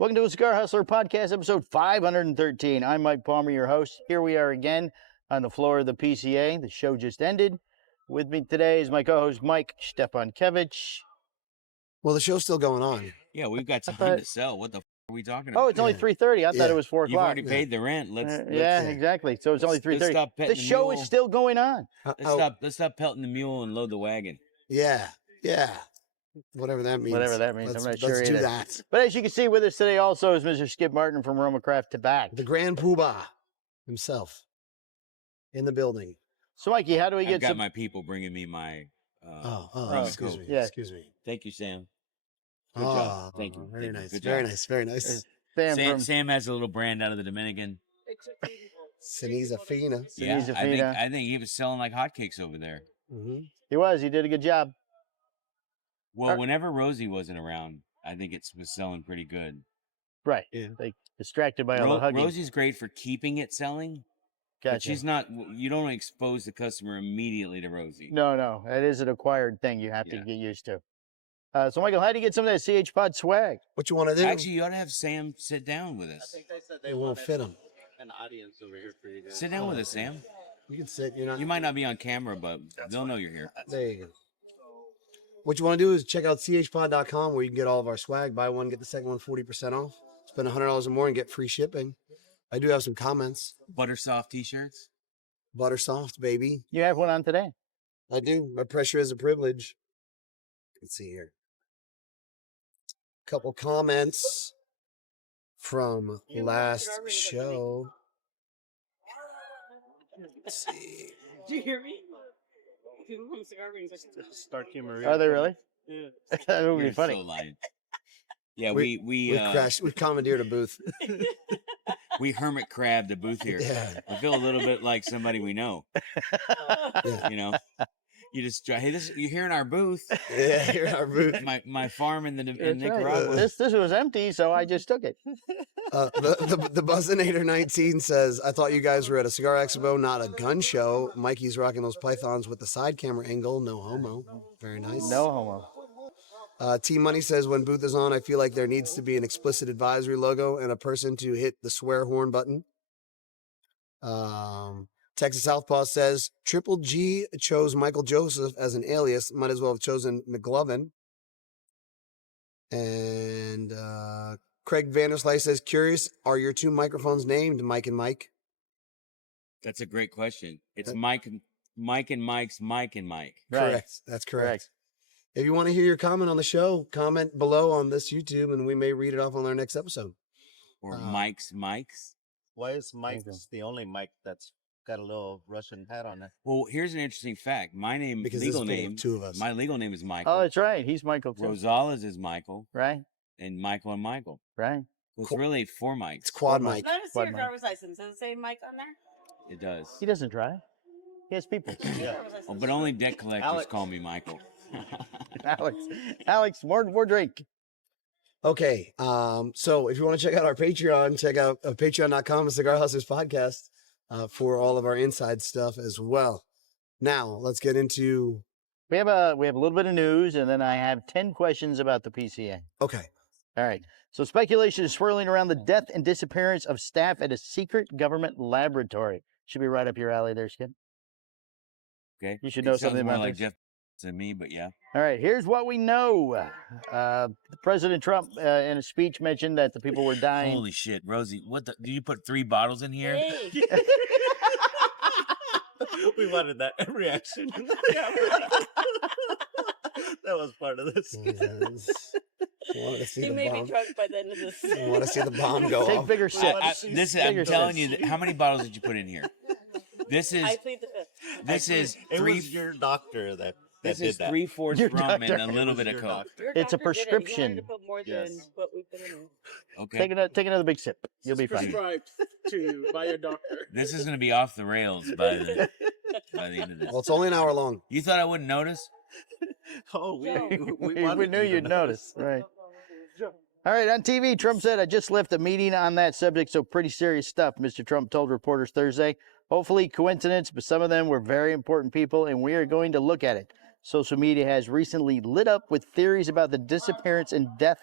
Welcome to a Cigar Hustler Podcast, episode 513. I'm Mike Palmer, your host. Here we are again on the floor of the PCA. The show just ended. With me today is my co-host, Mike Stepankevich. Well, the show's still going on. Yeah, we've got time to sell. What the f are we talking about? Oh, it's only 3:30. I thought it was 4 o'clock. You've already paid the rent. Let's yeah, exactly. So it's only 3:30. The show is still going on. Let's stop pelting the mule and load the wagon. Yeah. Whatever that means. Whatever that means. I'm not sure Let's do either. that. But as you can see with us today also is Mr. Skip Martin from Roma Craft Tobacco. The Grand Poobah himself in the building. So, Mikey, how do we get I've got my people bringing me my excuse me. Yeah. Excuse me. Thank you, Sam. Good job. Thank you. Very nice. Good Very job. nice. Very nice. Sam has a little brand out of the Dominican. Ceniza Fina. Yeah, Ceniza Fina. I think he was selling like hotcakes over there. Mm-hmm. He was. He did a good job. Well, whenever Rosie wasn't around, I think it was selling pretty good. Right. Yeah. Like distracted by all the hugging. Rosie's great for keeping it selling. Gotcha. But she's not. You don't expose the customer immediately to Rosie. No. That is an acquard thing you have to get used to. So, Michael, how do you get some of that CH Pod swag? What you want to do? Actually, you ought to have Sam sit down with us. I think they said it won't fit him. an audience over here for you guys. Sit down with us, Sam. You can sit. You're not. You might not be on camera, but they'll know you're here. There you go. What you want to do is check out chpod.com where you can get all of our swag. Buy one, get the second one 40% off. Spend $100 or more and get free shipping. I do have some comments. Buttersoft t-shirts. Buttersoft, baby. You have one on today. I do. My pressure is a privilege. Let's see here. Couple comments from last show. Let's see. Do you hear me? People from Cigar Rings Start humor. Are they really? Yeah. That would be You're funny. so lying. Yeah, We crashed. We commandeered a booth. we hermit crabbed a booth here. Yeah. I feel a little bit like somebody we know. Yeah. You know, you just hey, you're here in our booth. Yeah, here in our booth. My farm in That's Nicaragua. right. This was empty, so I just took it. The Buzzinator 19 says, I thought you guys were at a cigar expo, not a gun show. Mikey's rocking those pythons with the side camera angle. No homo. Very nice. No homo. T Money says, when booth is on, I feel like there needs to be an explicit advisory logo and a person to hit the swear horn button. Texas Southpaw says, Triple G chose Michael Joseph as an alias. Might as well have chosen McGlovin. And Craig Vanderslice says, curious, are your two microphones named Mike and Mike? That's a great question. It's Mike and Mike's Mike and Mike. Right. Correct. That's correct. If you want to hear your comment on the show, comment below on this YouTube, and we may read it off on our next episode. Or Mike's. Why is Mike the only Mike that's got a little Russian hat on it? Well, here's an interesting fact. My name, Because legal there's name, two of us. my legal name is Michael. Oh, that's right. He's Michael too. Rosales is Michael, Right. and Michael and Michael. Right. So it's really four Mikes. It's Quad Mike. Let us see What, your Mike? driver's license. Does it say Mike on there? It does. He doesn't drive. He has people. Yeah. Driver's license. Oh, but only debt collectors Alex. call me Michael. Alex, more drink. Okay. So if you want to check out our Patreon, check out patreon.com and Cigar Hustlers Podcast for all of our inside stuff as well. Now, let's get into... We have a little bit of news, and then I have 10 questions about the PCA. Okay. All right. So speculation is swirling around the death and disappearance of staff at a secret government laboratory. Should be right up your alley there, Skip. Okay. You should know It sounds something more about like this. Jeff than me, but yeah. All right. Here's what we know. President Trump, in a speech, mentioned that the people were dying. Holy shit, Rosie! What the? Did you put 3 bottles in here? Hey. We wanted that reaction. That was part of this. Want to see He the may be bomb? drunk by the end of this. Want to see the bomb go Take off? bigger sip. I'm Bigger telling sips. you, how many bottles did you put in here? This is I plead the fifth. this is It three. was your doctor that This did is that. 3/4 Your rum and doctor. a little It bit was of your coke. doctor. Your It's a doctor did it. He prescription. wanted to put more than Yes. what we put in there. Okay, Take another big sip. You'll be fine. Prescribed to by your doctor. this is gonna be off the rails by the end of this. Well, it's only an hour long. You thought I wouldn't notice? Oh, we We wanted knew you to you'd notice. Right. All right, on TV, Trump said, I just left a meeting on that subject, so pretty serious stuff, Mr. Trump told reporters Thursday. Hopefully coincidence, but some of them were very important people, and we are going to look at it. Social media has recently lit up with theories about the disappearance and death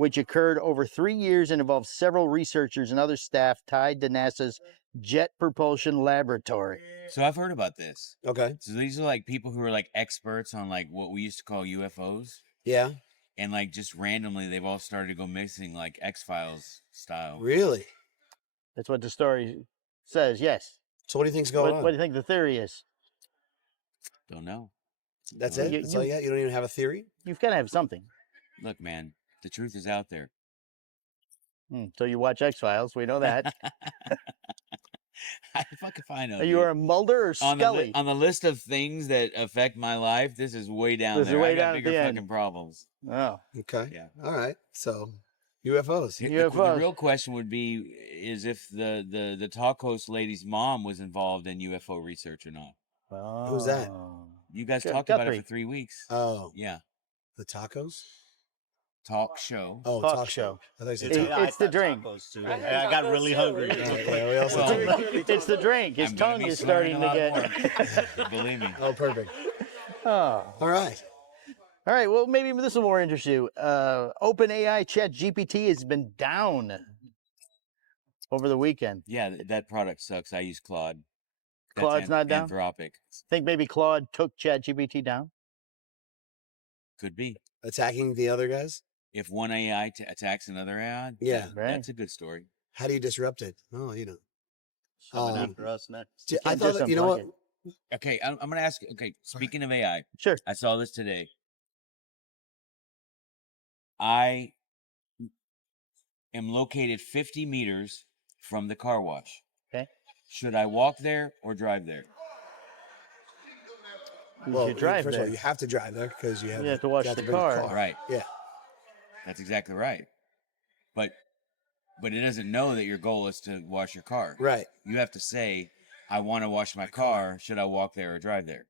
which occurred over 3 years and involved several researchers and other staff tied to NASA's Jet Propulsion Laboratory. So I've heard about this. Okay. So these are like people who are like experts on like what we used to call UFOs. Yeah. And like just randomly, they've all started to go missing, like X-Files style. Really? That's what the story says, yes. So what do you think's going on? What do you think the theory is? Don't know. That's it? That's all you got? You don't even have a theory? You've got to have something. Look, man, the truth is out there. So you watch X-Files, we know that. Fuck if I know. Are you a Mulder or Scully? On the list of things that affect my life, this is way down This is there. way I got down at bigger the fucking end. problems. Oh. Okay. Yeah. All right. So UFOs. The UFOs. real question would be is if the talk host lady's mom was involved in UFO research or not. Who's that? You guys Gu- talked about it Guthrie. for 3 weeks. Oh, Yeah. the tacos? Talk show. Oh, Talk talk show. I thought you said It- tacos. it's the drink. Too. I had I got tacos really too. hungry. Yeah, we also Well, It's the drink. His I'm gonna tongue be is swearing starting to a lot get. more. Believe me. Oh, perfect. Oh. All right. All right. Well, maybe this will more interest you. OpenAI ChatGPT has been down over the weekend. Yeah, that product sucks. I use Claude. That's Claude's not down? Anthropic. Think maybe Claude took ChatGPT down? Could be. Attacking the other guys? If one AI attacks another AI, Yeah. Right. that's a good story. How do you disrupt it? Oh, you know. Coming Um, after us next. I can't thought just that, you know what? unplug Okay, I'm going to ask. Okay, speaking of AI, Sure. I saw this today. I am located 50 meters from the car wash. Okay. Should I walk there or drive there? You should drive first there. of all, you have to drive there because you have to wash got the bring car. Right. Yeah. That's exactly right. But it doesn't know that your goal is to wash your car. Right. You have to say, I want to wash my car. Should I walk there or drive there?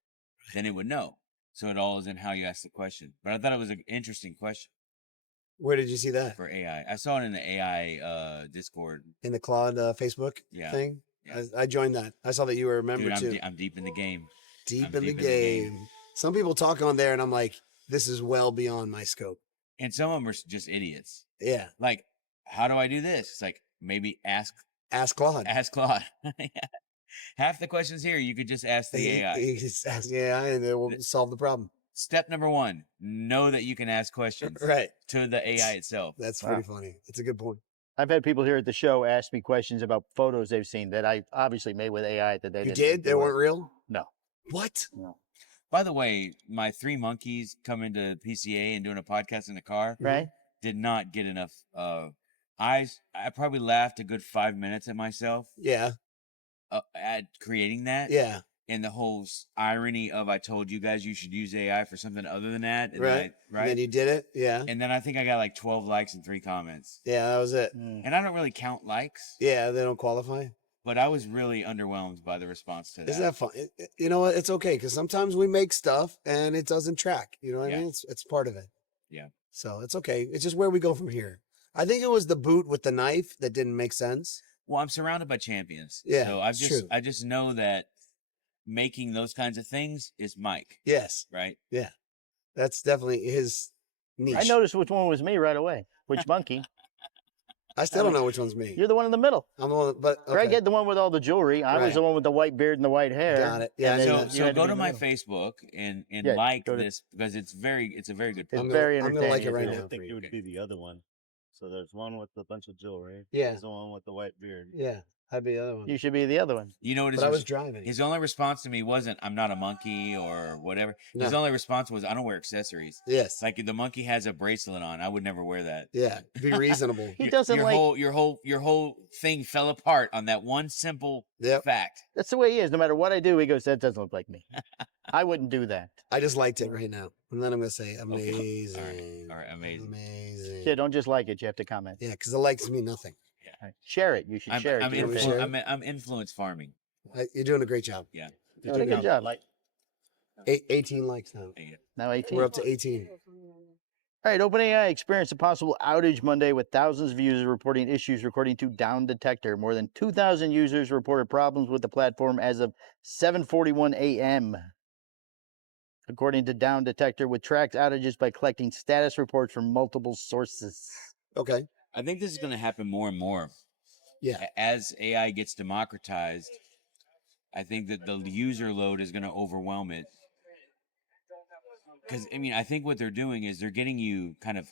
Then it would know. So it all is in how you ask the question. But I thought it was an interesting question Where did you see that? for AI. I saw it in the AI Discord. In the Claude Facebook Yeah. thing? Yeah. I joined that. I saw that you were a member Dude, too. I'm deep in the game. Deep I'm in the deep in the game. game. Some people talk on there and I'm like, this is well beyond my scope. And some of them are just idiots. Yeah. Like, how do I do this? It's like, maybe ask Claude. Claude. Half the questions here, you could just ask the AI. You just ask the AI and it will solve the problem. Step number 1, know that you can ask questions Right. to the AI itself. That's Wow. pretty funny. That's a good point. I've had people here at the show ask me questions about photos they've seen that I obviously made with AI that they You didn't did? think They weren't real? No. What? By the way, my 3 monkeys coming to PCA and doing a podcast in the car Right? did not get enough. I probably laughed a good 5 minutes at myself Yeah. at creating that. Yeah. And the whole irony of I told you guys you should use AI for something other than that. And Right. then And then you did it. Yeah. And then I think I got like 12 likes and 3 comments. Yeah, that was it. Mm. And I don't really count likes, Yeah, they don't qualify. but I was really underwhelmed by the response to that. Isn't that fun? You know what? It's okay because sometimes we make stuff and it doesn't track. You know what I Yeah. mean? It's part of it. Yeah. So it's okay. It's just where we go from here. I think it was the boot with the knife that didn't make sense. Well, I'm surrounded by champions. Yeah, So it's true. I just know that making those kinds of things is Mike, Yes, right? that's definitely his niche. I noticed which one was me right away. Which monkey? I still don't know which one's me. You're the one in the middle. I'm the one, but okay. Greg had the one with all the jewelry. I Right. was the one with the white beard and the white hair. Got it. Yeah, And I then know So that. you had go be to in the my middle. Facebook and Yeah, like go to- this because it's a very good It's I'm gonna- very I'm entertaining. gonna like it right It's now. I think it would be the other one. So there's one with a bunch of jewelry. Yeah. There's the one with the white beard. Yeah, I'd be the other one. You should be the other one. You know what his, But I was res- driving. his only response to me wasn't "I'm not a monkey" or whatever. His No. only response was "I don't wear accessories." Yes. Like if the monkey has a bracelet on, I would never wear that. Yeah. Be reasonable. He doesn't your like. your whole thing fell apart on that one simple Yep. fact. That's the way he is. No matter what I do, he goes, "That doesn't look like me." I wouldn't do that. I just liked it right now, and then I'm gonna say amazing. All right, amazing. Amazing. Yeah, don't just like it. You have to comment. Yeah, because the likes mean nothing. All right. Share it. You should share it. I'm, to your influ- fans. I'm influence farming. You're doing a great job. Yeah. You're doing a good job. Like 18 likes now. Yeah. Now 18. We're up to 18. All right, OpenAI experienced a possible outage Monday with thousands of users reporting issues according to Down Detector. More than 2,000 users reported problems with the platform as of 7:41 a.m. According to Down Detector, which tracks outages by collecting status reports from multiple sources. Okay. I think this is going to happen more and more. Yeah. As AI gets democratized, I think that the user load is going to overwhelm it. Because, I mean, I think what they're doing is they're getting you kind of,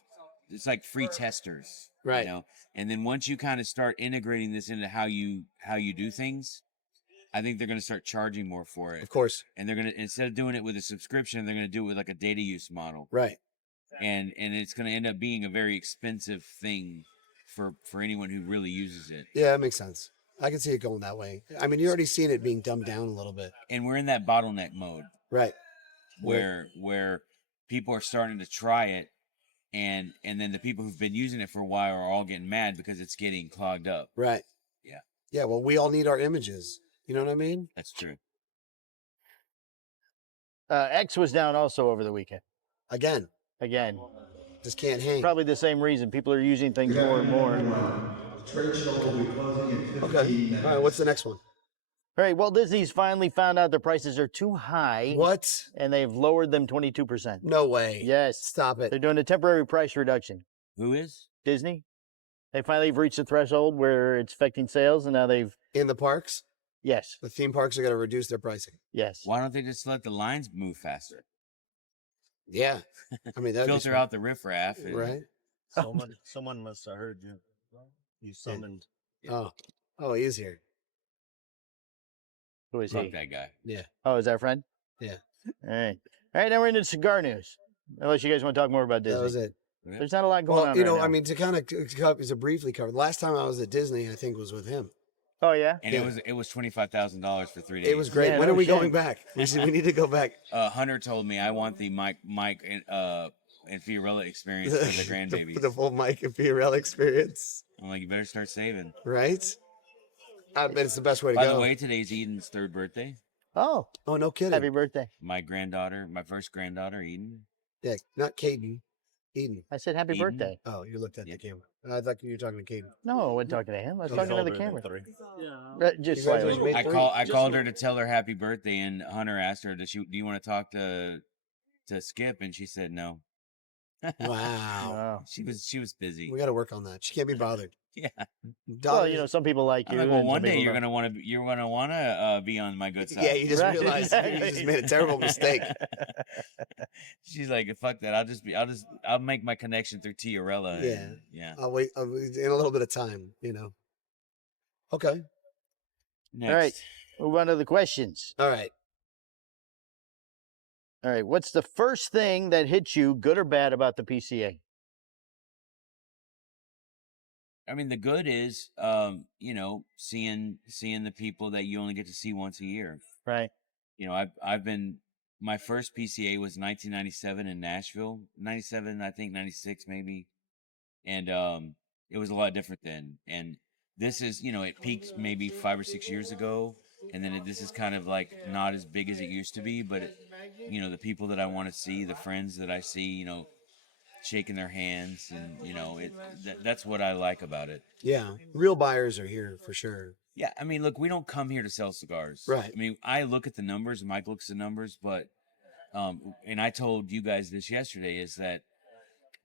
it's like free testers, Right. you know? And then once you kind of start integrating this into how you do things, I think they're going to start charging more for it. Of course. And they're going to, instead of doing it with a subscription, they're going to do it with like a data use model. Right. And it's going to end up being a very expensive thing for anyone who really uses it. Yeah, that makes sense. I can see it going that way. I mean, you're already seeing it being dumbed down a little bit. And we're in that bottleneck mode Right. where people are starting to try it, and then the people who've been using it for a while are all getting mad because it's getting clogged up. Right. Yeah. Yeah, well, we all need our images. You know what I mean? That's true. X was down also over the weekend. Again, Again, just can't hang. probably the same reason. People are using things more and more. Okay. All right, what's the next one? All right, Walt Disney's finally found out their prices are too high. What? And they've lowered them 22%. No way. Yes. Stop it. They're doing a temporary price reduction. Who is? Disney. They finally reached the threshold where it's affecting sales, and now they've, In the parks, yes, the theme parks are going to reduce their pricing. yes. Why don't they just let the lines move faster? Yeah. I mean, that'd Filter be out the riffraff. and- right? Someone must have heard you. You summoned. Oh, he is here. Who is Fuck he? that guy. Oh, is that a friend? Yeah. All right. All right, now we're into cigar news. Unless you guys want to talk more about Disney. That was it. There's not a lot going Well, on you right know, now. I mean, to kind of to briefly cover. Last time I was at Disney, I think was with him. Oh, yeah? And Yeah. it was $25,000 for 3 days. It was great. Yeah, When no are we shit. going back? We need to go back. Hunter told me I want the Mike and Fiorella experience for the grandbabies. the full Mike and Fiorella experience, I'm like, you better start saving. right? I bet it's the best way to By go. the way, today's Eden's 3rd birthday. Oh, Oh, no kidding. happy birthday. My granddaughter, my first granddaughter, Eden. Yeah, not Caden. Eden. I said happy Eden. birthday. Oh, you looked at Yeah. the camera. I thought you were talking to Caden. No, I wasn't talking to him. I was He's talking to the older than camera. 3. Yeah. Just Congratulations, slightly. mate. I Just called her a- to tell her happy birthday, and Hunter asked her, "Do you want to talk to Skip?" And she said no. Wow. Oh. She was busy. We got to work on that. She can't be bothered. Yeah. Well, you know, some people like I'm you. like, well, and one some day people you're don't. gonna want to be on my good side. Yeah, you just Right, realized you just made a terrible mistake. She's like, fuck that. I'll make my connection through Tiarella. Yeah. and- yeah. I'll wait in a little bit of time, you know. Okay. Next. All right. Move on to the questions. All right. All right. What's the first thing that hits you, good or bad, about the PCA? I mean, the good is, seeing the people that you only get to see once a year. Right. You know, I've been, my first PCA was 1997 in Nashville, 97, I think 96 maybe. And, it was a lot different then. And this is, it peaked maybe 5 or 6 years ago. And then this is kind of like not as big as it used to be, but the people that I want to see, the friends that I see, shaking their hands, and that's what I like about it. Yeah. Real buyers are here for sure. Yeah, I mean, look, we don't come here to sell cigars. Right. I mean, I look at the numbers, Mike looks at the numbers, but and I told you guys this yesterday, is that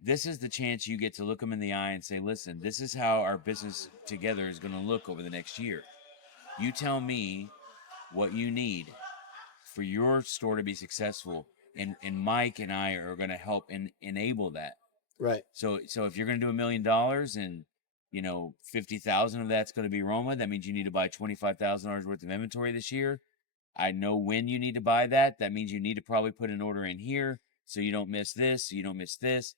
this is the chance you get to look them in the eye and say, listen, this is how our business together is going to look over the next year. You tell me what you need for your store to be successful, and Mike and I are going to help enable that. Right. So if you're going to do $1 million and 50,000 of that's going to be Roma, that means you need to buy $25,000 worth of inventory this year. I know when you need to buy that. That means you need to probably put an order in here so you don't miss this, so you don't miss this.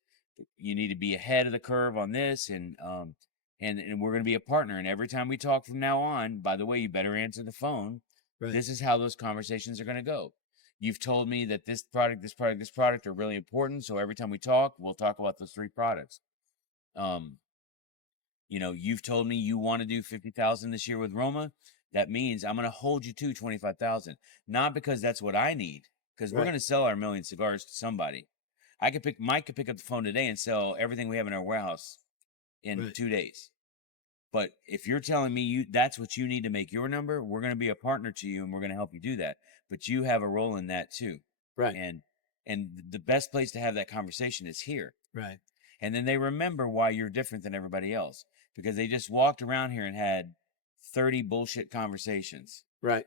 You need to be ahead of the curve on this, and we're going to be a partner. And every time we talk from now on, by the way, you better answer the phone. Right. This is how those conversations are going to go. You've told me that this product are really important. So every time we talk, we'll talk about those 3 products. You've told me you want to do 50,000 this year with Roma. That means I'm going to hold you to 25,000, not because that's what I need, because we're Right. going to sell our million cigars to somebody. Mike could pick up the phone today and sell everything we have in our warehouse in Right. 2 days. But if you're telling me that's what you need to make your number, we're going to be a partner to you, and we're going to help you do that. But you have a role in that too. Right. And the best place to have that conversation is here. Right. And then they remember why you're different than everybody else because they just walked around here and had 30 bullshit conversations. Right.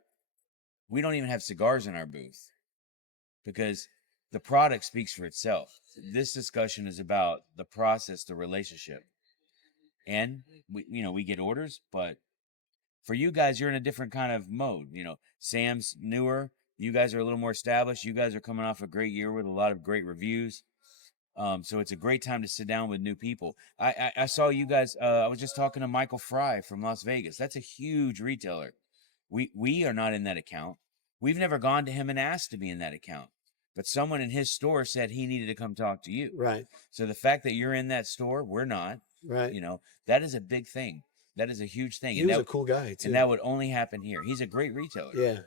We don't even have cigars in our booth because the product speaks for itself. This discussion is about the process, the relationship. And we get orders, but for you guys, you're in a different kind of mode. Sam's newer. You guys are a little more established. You guys are coming off a great year with a lot of great reviews. So it's a great time to sit down with new people. I saw you guys. I was just talking to Michael Fry from Las Vegas. That's a huge retailer. We are not in that account. We've never gone to him and asked to be in that account. But someone in his store said he needed to come talk to you. Right. So the fact that you're in that store, we're not. Right. That is a big thing. That is a huge thing. He was a cool guy too. And that would only happen here. He's a great retailer. Yeah.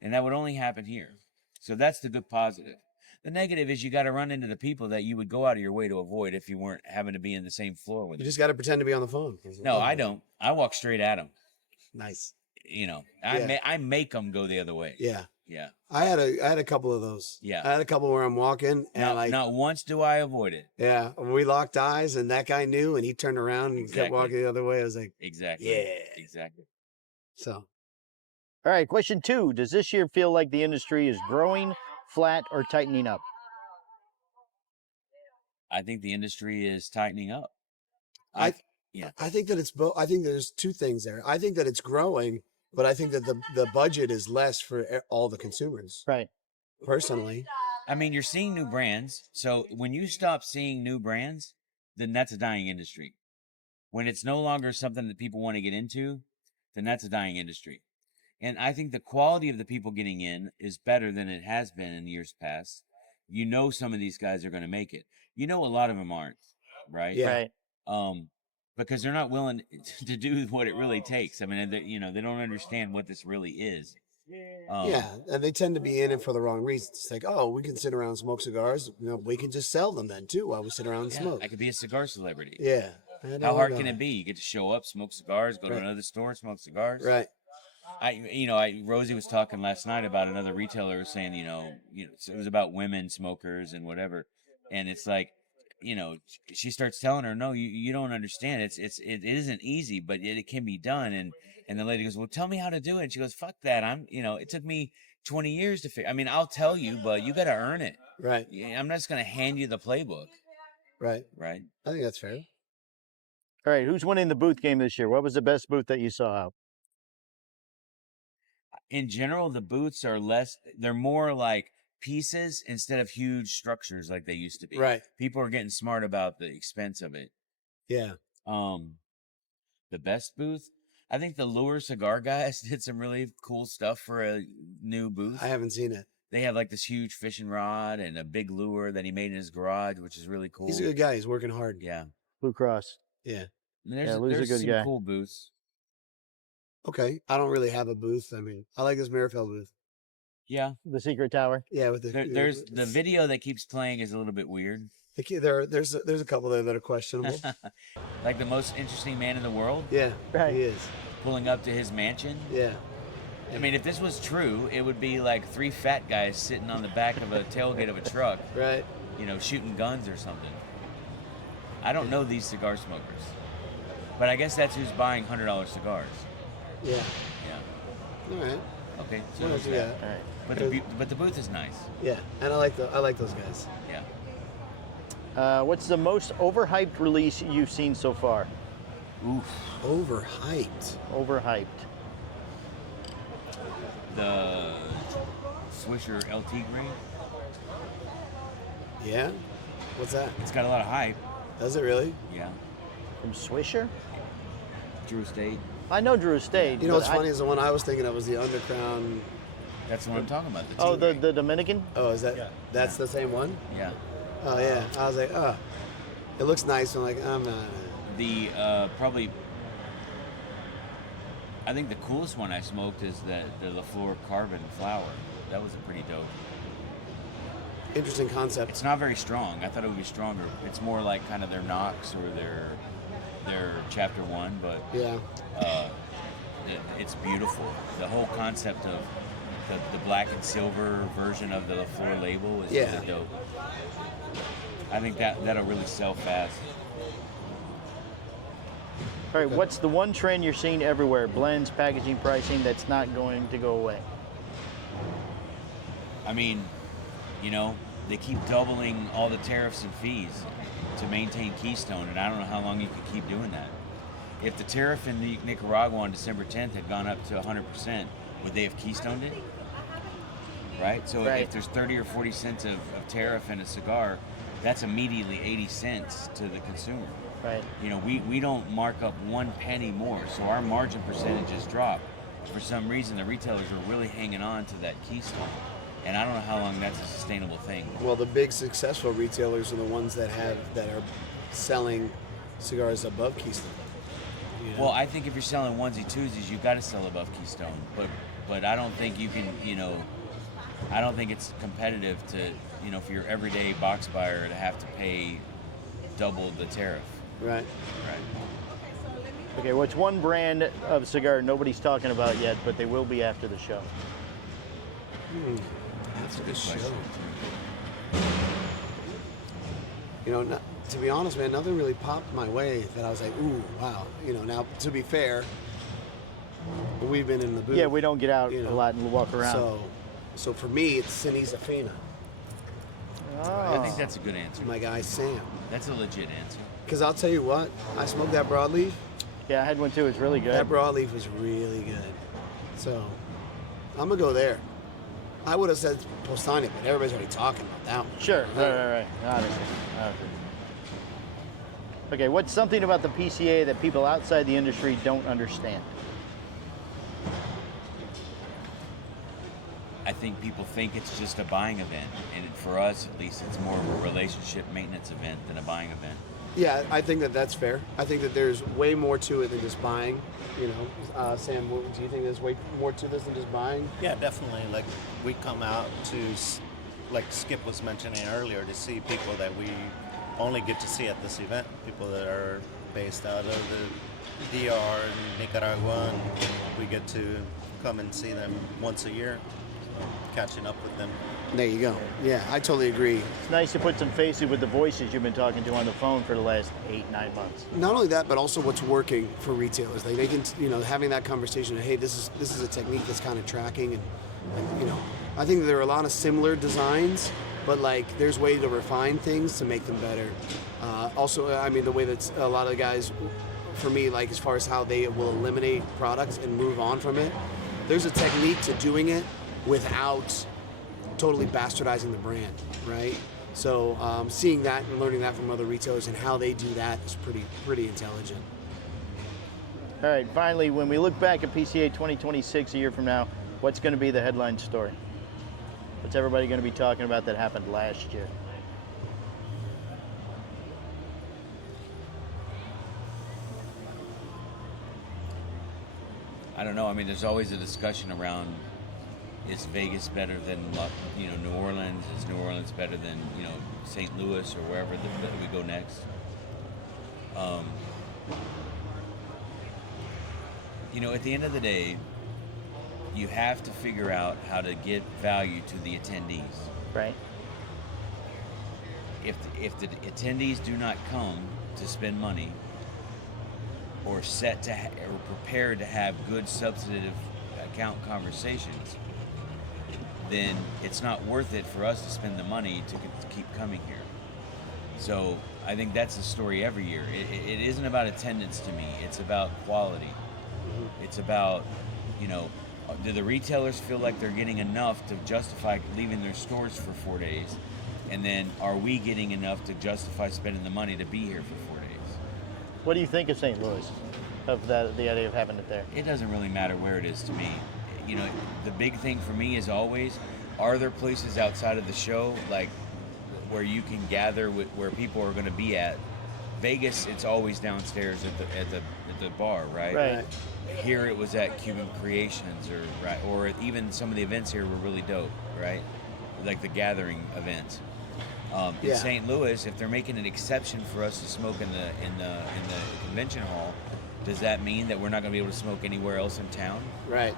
And that would only happen here. So that's the good positive. The negative is you got to run into the people that you would go out of your way to avoid if you weren't having to be in the same floor with You them. just got to pretend to be on the phone. No, I don't. I walk straight at them. Nice. I make them go the other way. Yeah. Yeah. I had a couple of those. Yeah. I had a couple where I'm walking and Not once do I avoid it. yeah, we locked eyes and that guy knew and he turned around and kept Exactly. walking the other way. I was like, Exactly. Yeah. Exactly. so All right, question 2. Does this year feel like the industry is growing, flat, or tightening up? I think the industry is tightening up. I think that it's both. I think there's two things there. I think that it's growing, but I think that the budget is less for all the consumers. Right. Personally, I mean, you're seeing new brands. So when you stop seeing new brands, then that's a dying industry. When it's no longer something that people want to get into, then that's a dying industry. And I think the quality of the people getting in is better than it has been in years past. Some of these guys are going to make it. A lot of them aren't, right? Yeah. Right. Because they're not willing to do what it really takes. I mean, they don't understand what this really is. Yeah, and they tend to be in it for the wrong reasons. It's like, oh, we can sit around and smoke cigars. We can just sell them then too while we sit around and smoke. I could be a cigar celebrity. Yeah. How hard can it be? You get to show up, smoke cigars, go to another store, smoke cigars. Right. Rosie was talking last night about another retailer saying, it was about women smokers and whatever, and it's like, she starts telling her, no, you don't understand. It isn't easy, but it can be done. And the lady goes, well, tell me how to do it. And she goes, fuck that. It took me 20 years to figure. I mean, I'll tell you, but you got to earn it. Right. I'm not just going to hand you the playbook. Right. Right. I think that's fair. All right, who's winning the booth game this year? What was the best booth that you saw out? In general, the booths are they're more like pieces instead of huge structures like they used to be. Right. People are getting smart about the expense of it. Yeah. The best booth, I think the Lure cigar guys did some really cool stuff for a new booth. I haven't seen it. They have like this huge fishing rod and a big lure that he made in his garage, which is really cool. He's a good guy. He's working hard. Yeah. Blue Cross. Yeah. There's Lou's a good some guy. cool booths. Okay. I don't really have a booth. I mean, I like this Marifel booth. Yeah. The Secret Tower. Yeah, with the There's the video that keeps playing is a little bit weird. There's a couple there that are questionable. Like the most interesting man in the world Yeah, Right. he is. pulling up to his mansion. Yeah, I mean, if this was true, it would be like 3 fat guys sitting on the back of a tailgate of a truck, right. shooting guns or something. I don't know these cigar smokers, but I guess that's who's buying $100 cigars. Yeah. Yeah. All right. Okay. So What else there's we that. got? All right. But the booth is nice. Yeah, and I like those guys. Yeah. What's the most overhyped release you've seen so far? Oof. Overhyped. Overhyped. The Swisher LT Green. Yeah. What's that? It's got a lot of hype. Does it really? Yeah. From Swisher? Drew State. I know Drew Estate. You know but what's funny is the one I was thinking of was the Undercrown. That's what I'm talking about. Oh, T-Green. the Dominican? Oh, is that? Yeah. That's the same one. Yeah. Oh yeah. I was like, oh, it looks nice. I'm like, I'm not. The probably, I think the coolest one I smoked is the LaFleur Carbon Flower. That was a pretty dope. Interesting concept. It's not very strong. I thought it would be stronger. It's more like kind of their Knox or their Chapter 1, but Yeah. it's beautiful. The whole concept of the black and silver version of the LaFleur label is Yeah. really dope. I think that'll really sell fast. All right, what's the one trend you're seeing everywhere? Blends, packaging, pricing that's not going to go away. I mean, you know, they keep doubling all the tariffs and fees to maintain Keystone, and I don't know how long you can keep doing that. If the tariff in Nicaragua on December 10th had gone up to 100%, would they have Keystoned it? Right? So Right. if there's 30 or 40 cents of tariff in a cigar, that's immediately 80 cents to the consumer. Right. You know, we don't mark up 1 penny more, so our margin percentages drop. For some reason, the retailers are really hanging on to that Keystone, and I don't know how long that's a sustainable thing. Well, the big successful retailers are the ones that are selling cigars above Keystone. You know? Well, I think if you're selling onesie twosies, you've got to sell above Keystone, but I don't think you can, you know, I don't think it's competitive to, you know, for your everyday box buyer to have to pay double the tariff. Right. Right. Okay, what's one brand of cigar nobody's talking about yet, but they will be after the show? That's a good question. You know, to be honest, man, nothing really popped my way that I was like, ooh, wow. You know, now to be fair, we've been in the booth. Yeah, we don't get out you a know, lot and walk around. So for me, it's Ceniza Fina. I think that's a good answer. My guy Sam. That's a legit answer. Because I'll tell you what, I smoked that broadleaf. Yeah, I had one too. It's really good. That broadleaf was really good. So I'm gonna go there. I would have said Postani, but everybody's already talking about that one. Sure. Right. I understand. Okay, what's something about the PCA that people outside the industry don't understand? I think people think it's just a buying event, and for us, at least, it's more of a relationship maintenance event than a buying event. Yeah, I think that that's fair. I think that there's way more to it than just buying. You know, Sam, do you think there's way more to this than just buying? Yeah, definitely. Like, we come out to, like Skip was mentioning earlier, to see people that we only get to see at this event. People that are based out of the DR and Nicaragua, and we get to come and see them once a year, catching up with them. There you go. Yeah, I totally agree. It's nice to put some faces with the voices you've been talking to on the phone for the last 8-9 months. Not only that, but also what's working for retailers. Like they can, you know, having that conversation. Hey, this is a technique that's kind of tracking, and you know, I think there are a lot of similar designs, but like there's ways to refine things to make them better. Also, I mean, the way that a lot of the guys, for me, like as far as how they will eliminate products and move on from it, there's a technique to doing it without totally bastardizing the brand, right? So seeing that and learning that from other retailers and how they do that is pretty intelligent. All right, finally, when we look back at PCA 2026 a year from now, what's going to be the headline story? What's everybody going to be talking about that happened last year? I don't know. I mean, there's always a discussion around, is Vegas better than, you know, New Orleans? Is New Orleans better than, you know, St. Louis or wherever we go next? You know, at the end of the day, you have to figure out how to get value to the attendees. Right. If the attendees do not come to spend money or or prepared to have good substantive account conversations, then it's not worth it for us to spend the money to keep coming here. So I think that's the story every year. It isn't about attendance to me. It's about quality. It's about, you know, do the retailers feel like they're getting enough to justify leaving their stores for 4 days? And then are we getting enough to justify spending the money to be here for 4 days? What do you think of St. Louis, of the idea of having it there? It doesn't really matter where it is to me. You know, the big thing for me is always, are there places outside of the show, like where you can gather where people are going to be at? Vegas, it's always downstairs at the bar, right? Right. Here it was at Cuban Creations, or even some of the events here were really dope, right? Like the gathering events. In St. Louis, if they're making an exception for us to smoke in the convention hall, does that mean that we're not going to be able to smoke anywhere else in town? Right.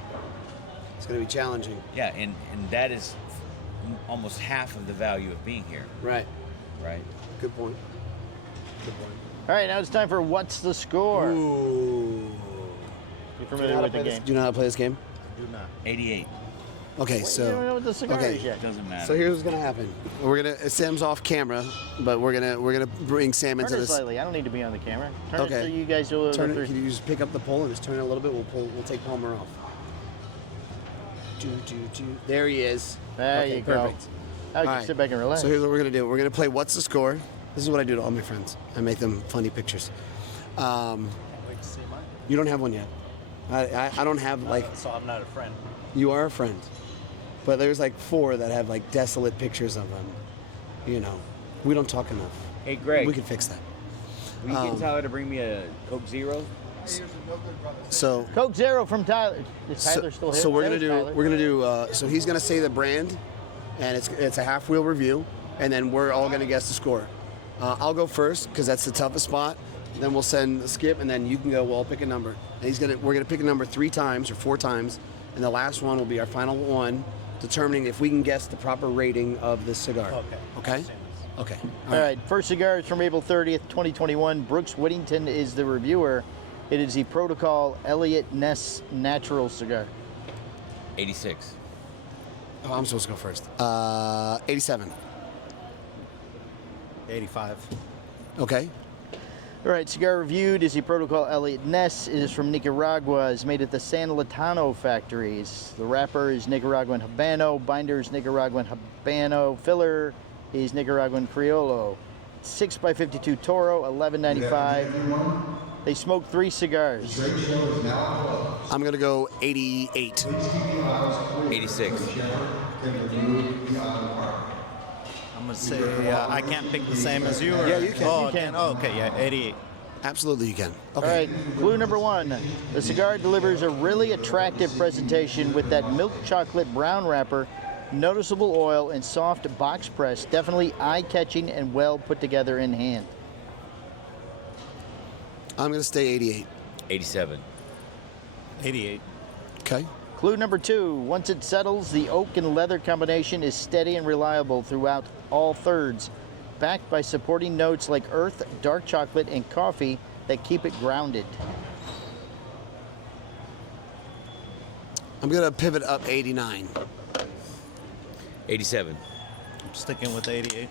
It's going to be challenging. Yeah, and that is almost half of the value of being here. Right. Right. Good point. Good point. All right, now it's time for What's the Score? Ooh. You familiar with the game? Do you know how to play this game? Do not. 88. Okay, You don't so know what the cigar okay. is yet. Doesn't matter. so here's what's gonna happen. We're gonna Sam's off camera, but we're gonna bring Sam Turn into it this. slightly. I don't need to be on the camera. Turn Okay. it so you guys will Turn go it. through. Can you just pick up the pole and just turn it a little bit? We'll take Palmer off. There he is. There Okay, you go. perfect. Now you All can right. sit back and relax. So here's what we're gonna do. We're gonna play What's the Score. This is what I do to all my friends. I make them funny pictures. Can't wait to see mine. You don't have one yet. I don't have like. So I'm not a friend. You are a friend, but there's like 4 that have like desolate pictures of them. You know, we don't talk enough. Hey, Greg. We can fix that. Will you get Tyler to bring me a Coke Zero? So. Coke Zero from Tyler. Is Tyler still here? So we're There's Tyler. gonna do. So he's gonna say the brand, and it's a half wheel review, and then we're all gonna guess the score. I'll go first because that's the toughest spot. Then we'll send Skip, and then you can go. Well, I'll pick a number. And we're gonna pick a number 3 times or 4 times, and the last one will be our final one, determining if we can guess the proper rating of the cigar. Okay. Okay. Okay. All right, first cigar is from April 30th, 2021. Brooks Whittington is the reviewer. It is the Protocol Elliot Ness Natural Cigar. 86. Oh, I'm supposed to go first. 87. 85. Okay. All right, cigar reviewed is the Protocol Elliot Ness. It is from Nicaragua. It's made at the San Latano factories. The wrapper is Nicaraguan Habano. Binder is Nicaraguan Habano. Filler is Nicaraguan Criollo. 6x52 Toro, $11.95. They smoked 3 cigars. I'm gonna go 88. 86. I'm gonna say I can't pick the same as you. Or? Yeah, you can. Oh, You can. Oh, okay, yeah, 88. Absolutely, you can. Okay. All right, clue number 1. The cigar delivers a really attractive presentation with that milk chocolate brown wrapper, noticeable oil, and soft box press. Definitely eye-catching and well put together in hand. I'm gonna stay 88. 87. 88. Okay. Clue number 2. Once it settles, the oak and leather combination is steady and reliable throughout all thirds, backed by supporting notes like earth, dark chocolate, and coffee that keep it grounded. I'm gonna pivot up 89. 87. I'm sticking with 88.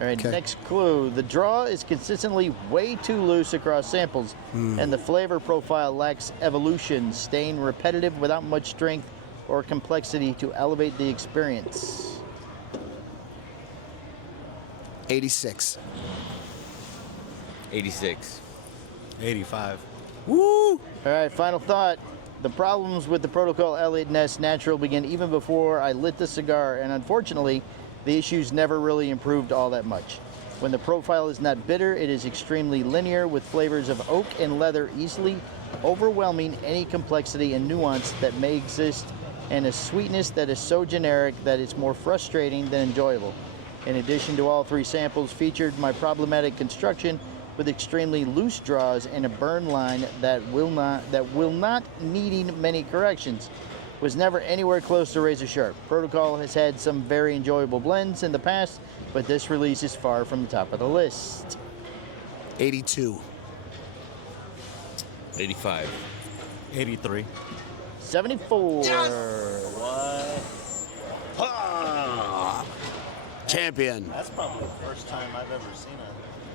All right, Okay. next clue. The draw is consistently way too loose across samples, and the flavor profile lacks evolution, staying repetitive without much strength or complexity to elevate the experience. 86. 86. 85. Woo! All right, final thought. The problems with the Protocol Elliot Ness Natural began even before I lit the cigar, and unfortunately, the issues never really improved all that much. When the profile is not bitter, it is extremely linear with flavors of oak and leather easily overwhelming any complexity and nuance that may exist, and a sweetness that is so generic that it's more frustrating than enjoyable. In addition to all 3 samples featured my problematic construction with extremely loose draws and a burn line that will not needing many corrections. Was never anywhere close to razor sharp. Protocol has had some very enjoyable blends in the past, but this release is far from the top of the list. 82. 85. 83. 74. Ah! Champion. That's probably the first time I've ever seen it.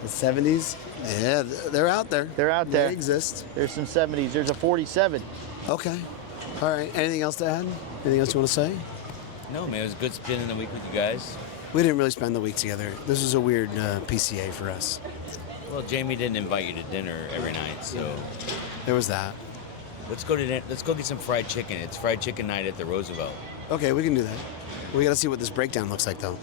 The 70s. Yeah, they're out there. They're out there. They exist. There's some 70s. There's a 47. Okay. All right. Anything else to add? Anything else you want to say? No, man, it was good spending the week with you guys. We didn't really spend the week together. This was a weird PCA for us. Well, Jamie didn't invite you to dinner every night, so There was that. let's go get some fried chicken. It's fried chicken night at the Roosevelt. Okay, we can do that. We got to see what this breakdown looks like, though.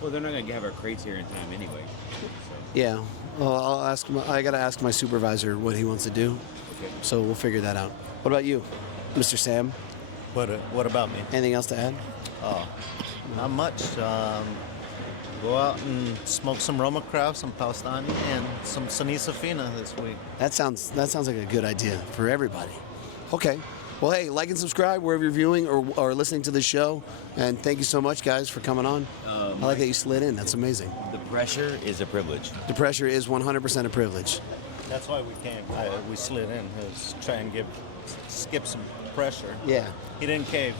Well, they're not gonna have our crates here in time anyway. So. Yeah. Well, I'll ask. I got to ask my supervisor what he wants to do. Okay. So we'll figure that out. What about you, Mr. Sam? What about me? Anything else to add? Oh, not much. Go out and smoke some Roma Craft, some Paustani, and some Sanisa Fina this week. That sounds like a good idea for everybody. Okay. Well, hey, like and subscribe wherever you're viewing or listening to the show. And thank you so much, guys, for coming on. I like that you slid in. That's amazing. The pressure is a privilege. The pressure is 100% a privilege. That's why we came. We slid in, is try and skip some pressure. Yeah. He didn't cave,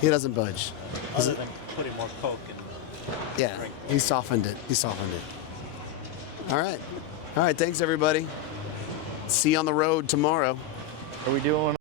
He doesn't budge. other than putting more coke in. Yeah, he softened it. All right. Thanks, everybody. See you on the road tomorrow. Are we doing